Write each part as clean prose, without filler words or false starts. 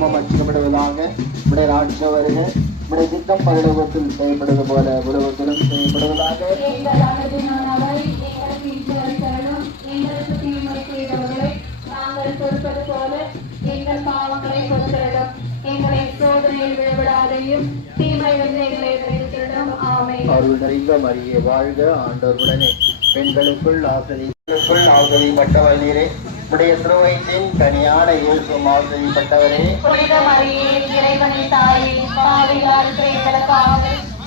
நாமம் அச்சிக்கப்படுவதாக. உடைய ராட்சியம் வருக. உடைய சித்தம் பரலோகத்தில் செய்யப்படுவது போல உலகத்திலும் செய்யப்படுவதாக. நாங்கள் பொறுப்பது போல எங்கள் பாவங்களை பொறுத்தரிடும். எங்களை சோதனையில் விழவிடாதையும் தீமை வந்து எங்களை விளைவித்திடும். ஆமென். அருள் நிறைந்த மரியே வாழ்க, ஆண்டவர் உடனே பெண்களுக்குள் ஆசிரியப்பட்டவள் நீரே. உடைய திருவயிற்றின் கனியான இயேசுவும் ஆசிரியப்பட்டவரே. புனித மரியே இறைவனின் தாயே, பாவிகளால் எங்களுக்காக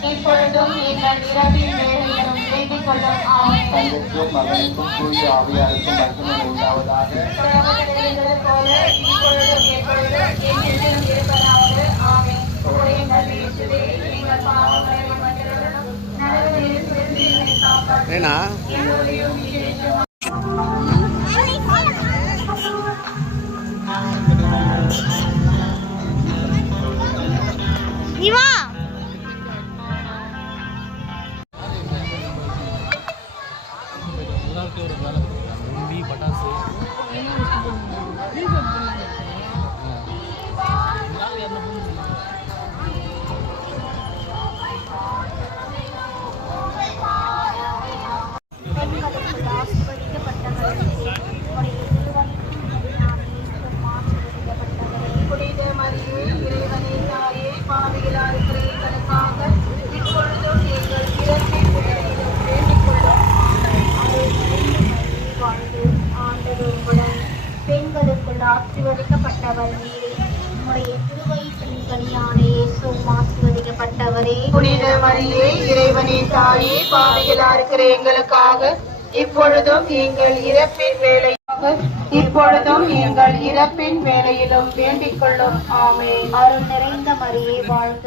இப்பொழுதும் எங்கள் இறப்பின் வேளையிலும் வேண்டிக் கொள்ளும். ஆமென். தந்தைக்கும் மகனுக்கும் தூய ஆவியாருக்கும் மகிமை உண்டாவதாக. போல இப்பொழுதும் எப்பொழுதும் என்னிடம் இருப்பதாக. ஆமென். எங்கள் இயேசுவே, எங்கள் பாவங்களை மன்னித்தருளும். நரகத்தில் இருந்து எங்களை காப்பாற்றும். எங்களுடைய உயிரையும் ஆசீர்வதிக்கப்பட்டவர் நீரே. உம்முடைய திருவயிற்றின் கனியான இயேசுவும் ஆசீர்வதிக்கப்பட்டவரே. புனித மரியே இறைவனின் தாயே, பாவிகளாக இருக்கிற எங்களுக்காக இப்பொழுதும் எங்கள் இறப்பின் வேளையிலும் வேண்டிக் கொள்ளும். ஆமென். அருள் நிறைந்த மரியே வாழ்க,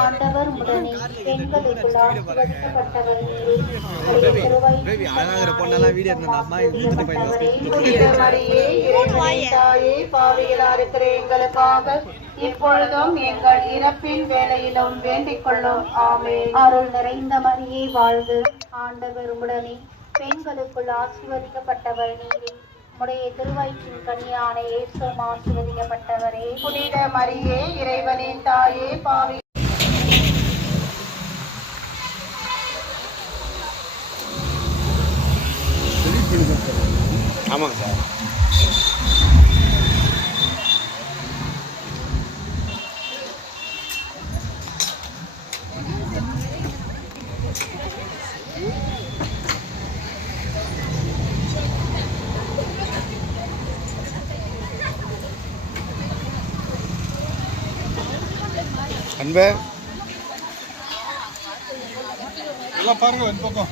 ஆண்டவர் உடனே பெண்களுக்குள் ஆசீர்வதிக்கப்பட்டவர் நீரே. புனித மரியே இறைவனின் தாயே, பாவிகளாக இருக்கிற எங்களுக்காக இப்பொழுதும் எங்கள் இறப்பின் வேளையிலும் வேண்டிக் கொள்ளும். ஆமென். அருள் நிறைந்த மரியே வாழ்க, ஆண்டவர் உடனே பெண்களுக்குள் ஆசீர்வதிக்கப்பட்டவர் நீரே. உம்முடைய திருவயிற்றின் கனியான இயேசுவும் ஆசீர்வதிக்கப்பட்டவரே. புனித மரியே இறைவனின் தாயே, பாவி ஆமாங்க சார். அன்பே எல்லாம் பாருங்க இந்த பக்கம்.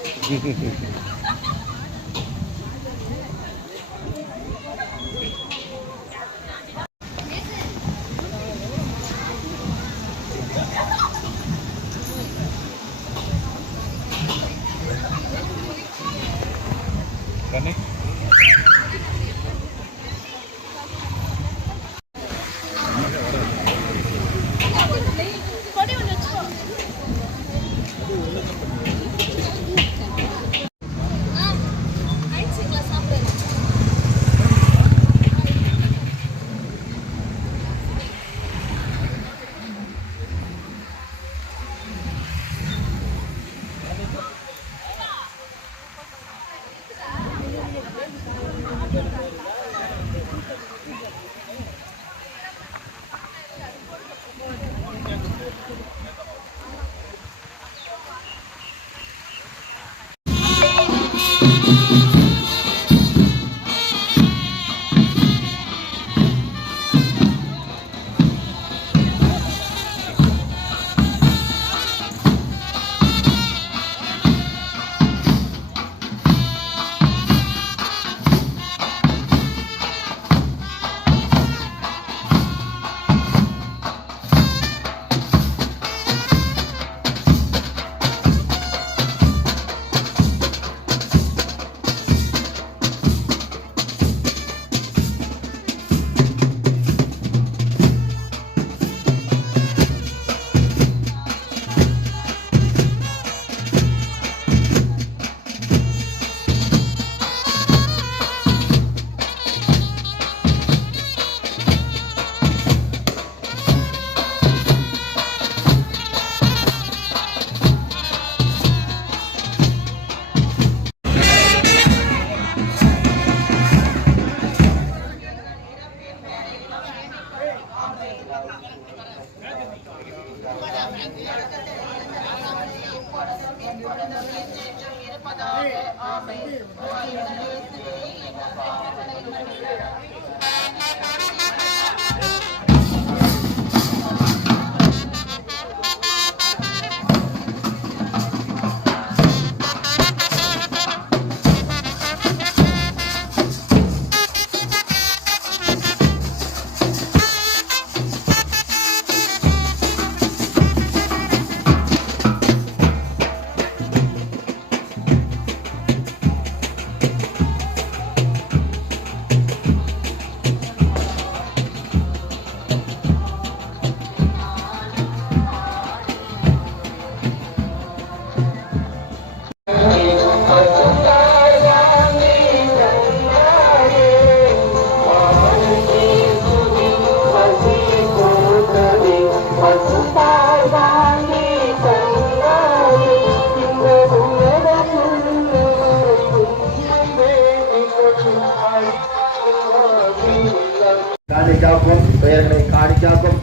காணிக்காக்கும் பெயர்களை காணிக்காக்கும்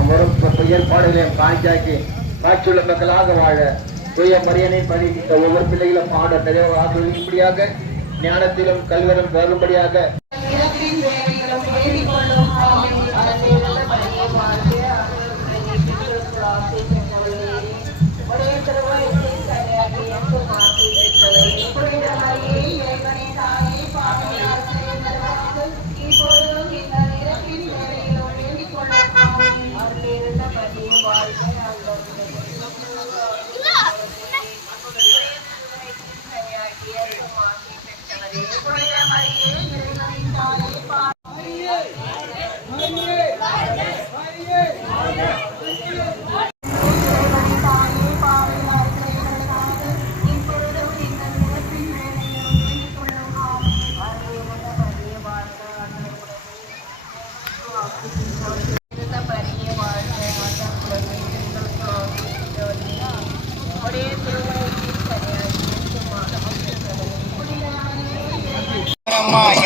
அவரும் செயல்பாடுகளையும் காணிக்காக்கி காட்சியுள்ள மக்களாக வாழ தூய மரியனை பணிக்கின்ற ஒவ்வொரு பிள்ளைகளும் பாட தெளிவாக இப்படியாக ஞானத்திலும் கல்வியிலும் வரும்படியாக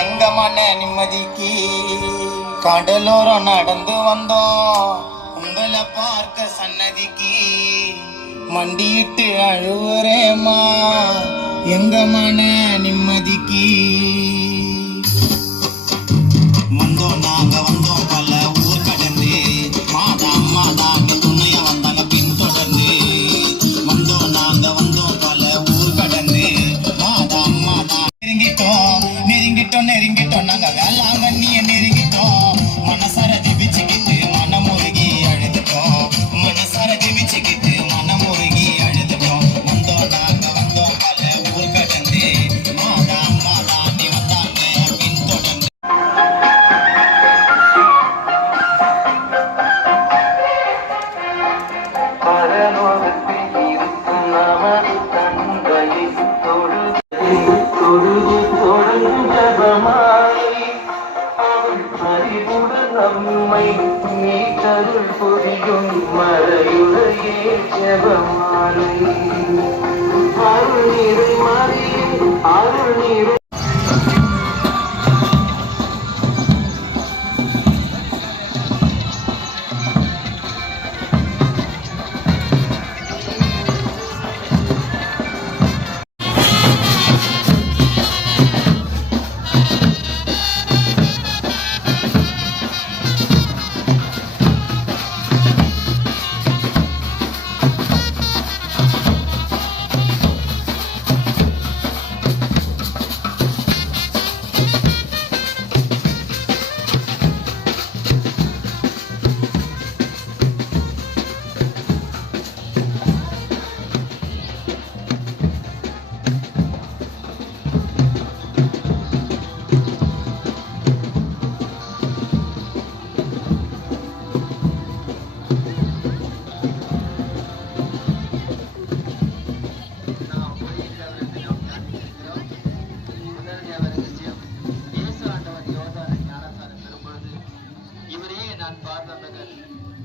எங்க மன நிம்மதிக்கு கடலோரம் நடந்து வந்தோம் உங்களை பார்க்க சன்னதிக்கு மண்டியிட்டு அழுவுறேம்மா எங்க மன நிம்மதிக்கு வந்தோம் நாங்க வந்தோம் பல ஊர் கடந்து மாதாங்க துணைய வந்தாங்க பின் தொடர்ந்து வந்தோம் நாங்க வந்தோம் பல ஊர் கடந்து மாதா நெருங்கிட்டோம் நாங்க வேளாங்கண்ணிய நெருங்கிட்டோம் மனசார ஜெபிச்சுக்கிட்டு மனமுருகி அழுதுட்டோம் மனசார ஜெபிச்சுக்கிட்டு மனமுருகி அழுதுட்டோம் வந்தோம் நாங்க வந்தோம் பல ஊர் கடந்து மாதா நீ வந்தாங்க பின் தொடர்ந்து நம்மை மீட்டருள் புரியும் மறையுறையே ஜெபமாலை அருள் நீரை மறியும் அருள் நீரை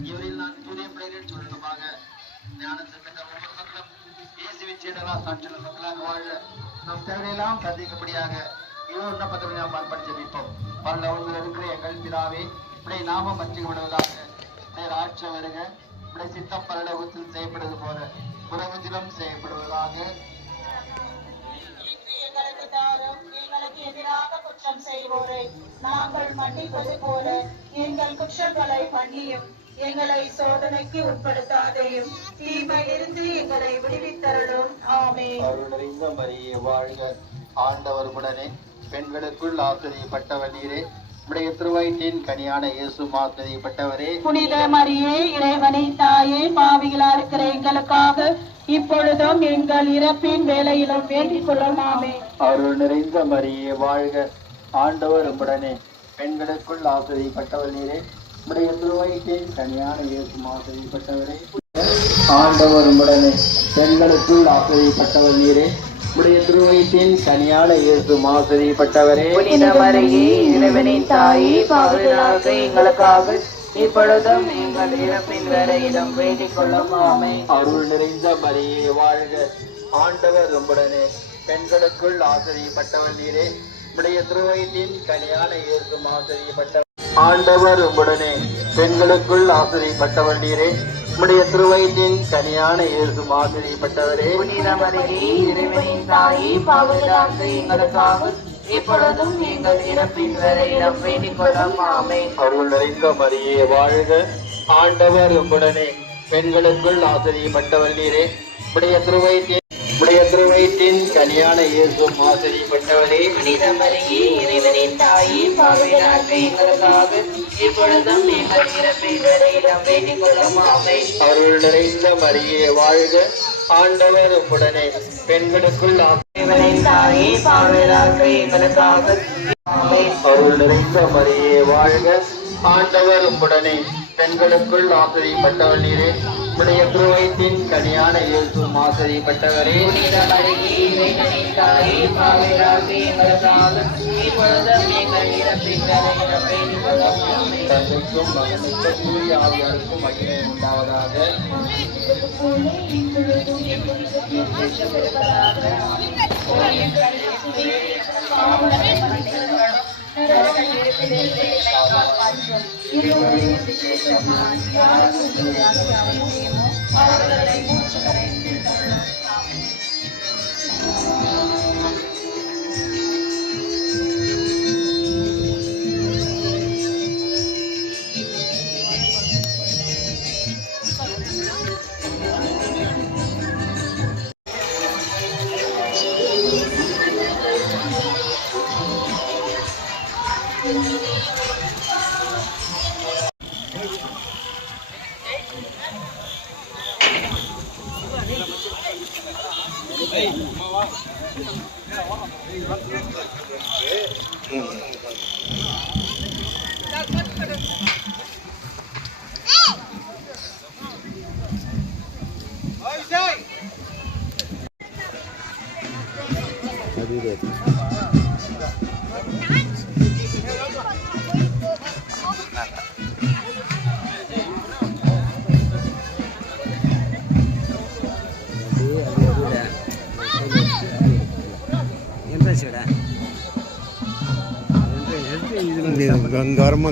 இவரில் நான் தூய பிள்ளைகள் சொல்லணுமாக ஞானத்தை பெற்ற ஒவ்வொரு மக்களும் இயேசுவின் சீடராக சாட்சியுள்ள மக்களாக வாழ நம் தேவையெல்லாம் சந்திக்கும்படியாக இன்னொரு பதவி நாம் பால்படி ஜெபிப்போம். பரலோகத்தில் இருக்கிற எங்கள் பிதாவே, இப்படி நாமம் மற்றிவிடுவதாக நீர் ஆட்சி வருக, உடைய சித்தம் பரலோகத்தில் செய்யப்படுவது போல உலகத்திலும் செய்யப்படுவதாக. எங்களுக்கு தாரும், எங்களுக்கு எதிராக குற்றம் செய்வோரை நாங்கள் மன்னிப்பது போல எங்கள் குற்றங்களை மன்னியும், எங்களை சோதனைக்கு உட்படுத்தாதையும் தீமையிலிருந்து எங்களை விடுவித்தருளும். ஆமென். அருள் நிறைந்த மரியே வாழ்க, ஆண்டவர் உடனே பெண்களுக்குள் ஆசிரியப்பட்டவர் நீரே, உடைய திருவயிற்றின் கனியான இயேசு ஆசிரியப்பட்டவரே. புனித மரியே, இறைவனின் தாயே, பாவிகளா இருக்கிற எங்களுக்காக இப்பொழுதும் எங்கள் இறப்பின் வேளையிலும் வேண்டிக் கொள்ளும். ஆமென். அருள் நிறைந்த மரியே வாழ்க, ஆண்டவர் உடனே பெண்களுக்குள் ஆசிரியப்பட்டவர் நீரே, உடைய திருவயிற்றின் கனியான இயேசு ஆசிரியப்பட்டவரே. ஆண்டவர் உடனே பெண்களுக்குள் ஆசிரியப்பட்டவர் நீரே, உடைய திருவயிற்றின் கனியான இயேசு ஆசிரியப்பட்டவரே. புனித மரியே, இறைவனின் தாயே, பாவிகளாக எங்களுக்காக இப்பொழுதும் எங்கள் இறப்பின் வேளையிலும் வேண்டிக் கொள்ளும். ஆமென். அருள் நிறைந்த மரியே வாழ்க, ஆண்டவர் உம்முடனே பெண்களுக்குள் ஆசிரியப்பட்டவர் நீரே, உடைய திருவயிற்றின் கனியான இயேசு ஆசிரியப்பட்டவர். ஆண்டவர் உம்முடனே பெண்களுக்குள் ஆசிரியப்பட்டவர் நீரே, உடைய திருவயிற்றின் கனியான இயேசு ஆசிரியப்பட்டவரே. புனித மரியே, இறைவனின் தாயே, பாவிகளாக எங்களுக்காக இப்பொழுதும் எங்கள் இறப்பின் வேளையிலும் வேண்டிக் கொள்ளும். ஆமென். அருள் நிறைந்த மரியே வாழ்க, ஆண்டவர் உம்முடனே பெண்களுக்குள் ஆசிரியப்பட்டவர் நீரே, உடைய திருவயிற்றின் கனியான இயேசு ஆசிரியப்பட்டவரே. புனித மரியே, இறைவனின் தாயே, பாவிகளாக எங்களுக்காக இப்பொழுதும் எங்கள் இறப்பின் வேளையிலும் வேண்டிக் கொள்ளும். ஆமென். அருள் நிறைந்த மரியே வாழ்க, ஆண்டவர் உம்முடனே பெண்களுக்குள் இறைவனின் தாயே, பாவிகளாக எங்களுக்காக. ஆமென். அருள் நிறைந்த மரியே வாழ்க, ஆண்டவர் உம்முடனே பெண்களுக்குள் ஆசிரியப்பட்டவர் நீரே, உடைய திருவயிற்றின் கனியான இயேசு ஆசிரியப்பட்டவரே. புனித மரியே, இறைவனின் தாயே, பாவிகளாக எங்களுக்காக இப்பொழுதும் எங்கள் இறப்பின் வேளையிலும் வேண்டிக் கொள்ளும். ஆமென். தந்தைக்கும் மகனுக்கும் தூய ஆவியாருக்கும் மகிமை உண்டாவதாக. ಗಂಗಾರಮ್ಮ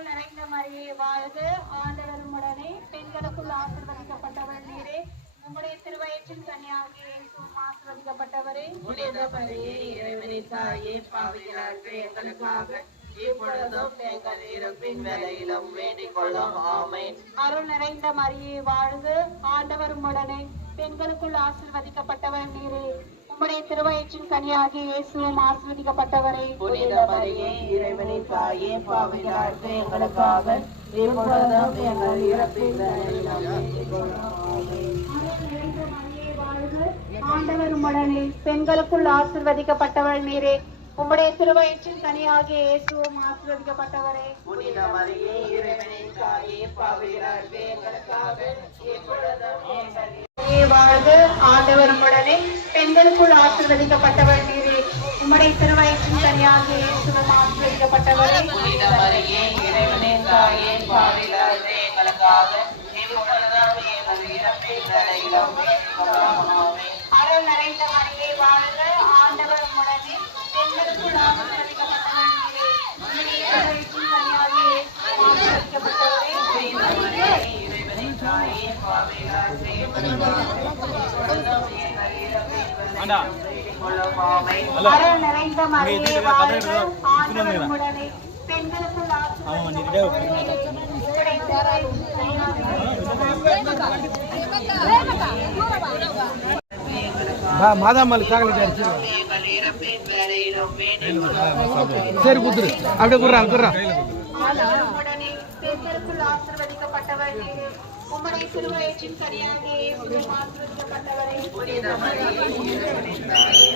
அருள் நிறைந்த மரியே வாழ்க, ஆண்டவர் உம்முடனே, பெண்களுக்குள் ஆசீர்வதிக்கப்பட்டவர் நீரே. உம்முடைய திருவயிற்றின் கனியாகிய இயேசுவும் ஆசீர்வதிக்கப்பட்டவரே. புனித மரியே, இறைவனின் தாயே, பாவிகளாகிய எங்களுக்காக இப்பொழுதும் எங்கள் இறப்பின் வேளையிலும் வேண்டிக் கொள்ளும். ஆமென். அருள் நிறைந்த மரியே வாழ்க, ஆண்டவர் உம்முடனே, பெண்களுக்குள் ஆசீர்வதிக்கப்பட்டவர் நீரே. உம்முடைய திருவயிற்றின் கனியாகிய இயேசுவும் ஆசீர்வதிக்கப்பட்டவரே. புனித மரியே, இறைவனின் தாயே, பாவிகளாகிய எங்களுக்காக இப்பொழுதும் எங்கள் இறப்பின் வேளையிலும் வேண்டிக் கொள்ளும். ஆமென். ஆண்டவர் உம்முடனே, பெண்களுக்குள் ஆசீர்வதிக்கப்பட்டவர் நீரே. உம்முடைய திருவயிற்றின் கனியாகிய இயேசுவும் ஆசீர்வதிக்கப்பட்டவரே. புனித மரியே, இறைவனின் தாயே, பாவிகளாகிய எங்களுக்காக இப்பொழுதும் எங்கள் வாழ்க, ஆண்டவர் உம்முடனே, பெண்களுக்குள் ஆசீர்வதிக்கப்பட்டவர் நீரே. உம்முடைய திருவயிற்றின் கனியாகிய இயேசுவும் ஆசீர்வதிக்கப்பட்டவரே. புனித மரியே, இறைவனின் தாயே, பாவிகளாகிய எங்களுக்காக இப்பொழுதும் எங்கள் இறப்பின் வேளையிலும் வேண்டிக் கொள்ளும். ஆமென். அருள் நிறைந்த மரியே வாழ்க, ஆண்டவர் உம்முடனே, பெண்களுக்குள் ஆசீர்வதிக்கப்பட்டவர் நீரே. உம்முடைய திருவயிற்றின் கனியாகிய இயேசுவும் ஆசீர்வதிக்கப்பட்டவரே. இறைவனின் தாயே, பாவிகளாகிய இப்பொழுதும் எங்கள் இறப்பின் வேளையிலும் வேண்டிக் கொள்ளும். ஆமென். அருள் நிறைந்த மரியே வாழ்க, ஆண்டவர் உம்முடனே, பெண்களுக்குள் ஆசீர்வதிக்கப்பட்டவர் நீரே. உம்முடைய திருவயிற்றின் கனியாகிய மாதாமல் சாக்லேட் அடிச்சு எங்கள் இறப்பின் வேளையிலும் வேண்டிக் கொள்ளும். சரி குத்துரு அப்படியே குடுறான் உம்முடனே, பெண்களுக்குள் ஆசீர்வதிக்கப்பட்டவர் நீரே. உம்முடைய திருவயிற்றின் கனியாகிய இயேசுவும் ஆசீர்வதிக்கப்பட்டவரே. புனித மரியே, இறைவனின் தாயே,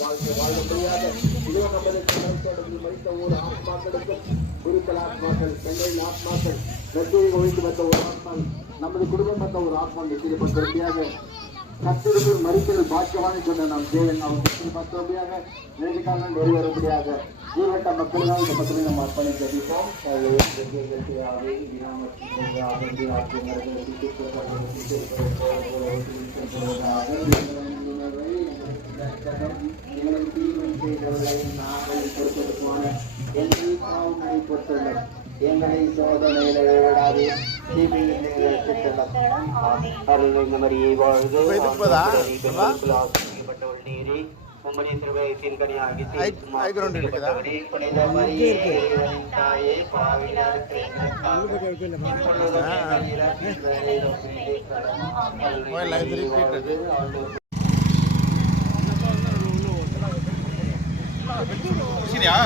வாழ்க்கை வாழ முடியாத இதோ நம்மளுக்கு மறித்த ஒரு ஆத்மாக்களுக்கும் குருக்கள் ஆத்மாக்கள் பெண்களின் ஆத்மாக்கள் வெற்றியை ஒழித்து வந்த ஒரு ஆத்மா நமது குடும்பம் வந்த ஒரு ஆத்மா நிச்சயப்பட்டியாக கத்திற்குள் மறித்தல் பாக்கியவானு சொன்ன நம் தேவன் அவர் பத்தொன்படியாக நேரடிக்காக நிறைவேறும்படியாக ஜீவட்ட மக்களும் இந்த மக்களும் நம்ம அர்ப்பணி ஜபிப்போம் எங்களை சோதனையில விடாதே அருள்மரியை வாழ்க ஆசீர்வதிக்கப்பட்டவள் நீரே உம்முடைய திருவயத்தின் கனியாகி புனித மரியே இறைவனின் தாயே பாவிகளுக்கு சரியா